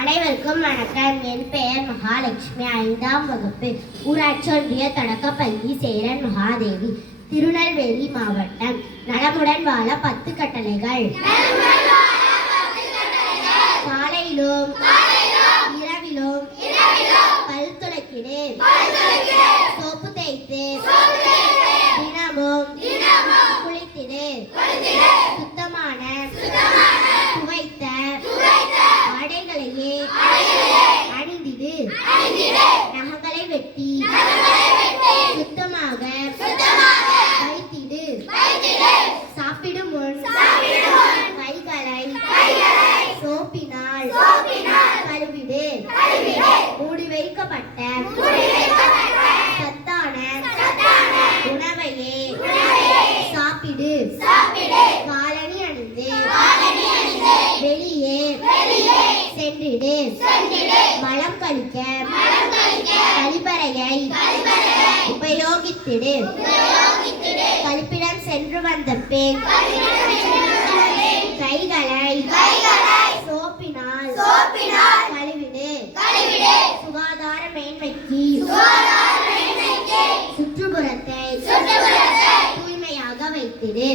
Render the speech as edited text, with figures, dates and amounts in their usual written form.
அனைவருக்கும் வணக்கம். என் பெயர் மகாலட்சுமி. 5ஆம் வகுப்பு ஊராட்சி ஒன்றிய தொடக்கப்பள்ளி சேரன் மகாதேவி, திருநெல்வேலி மாவட்டம். நலமுடன் வாழ 10 கட்டளைகள். காலையிலும் இரவிலும் பல் துலக்கிடு, சோப்பு தேய்த்து தினமும் குளித்திடு. சுத்தமான துவைத்த ஆடைகளையே அணிந்திடு. நகங்களை வெட்டி சுத்தமாக வைத்திடு. சாப்பிடும் முன் கைகளை சோப்பினால் கழுவிடு. மூடி வைக்கப்பட்ட சத்தான உணவையே சாப்பிடு. காலணி அணிந்து வெளியே சென்றிடு. மலம் கழிக்க கழிப்பறையை உபயோகித்திடு. கழிப்பிடம் சென்று வந்த பின் கைகளை சோப்பினால் கழுவிடு. சுகாதார மேன்மைக்கு சுற்றுப்புறத்தை தூய்மையாக வைத்திடு.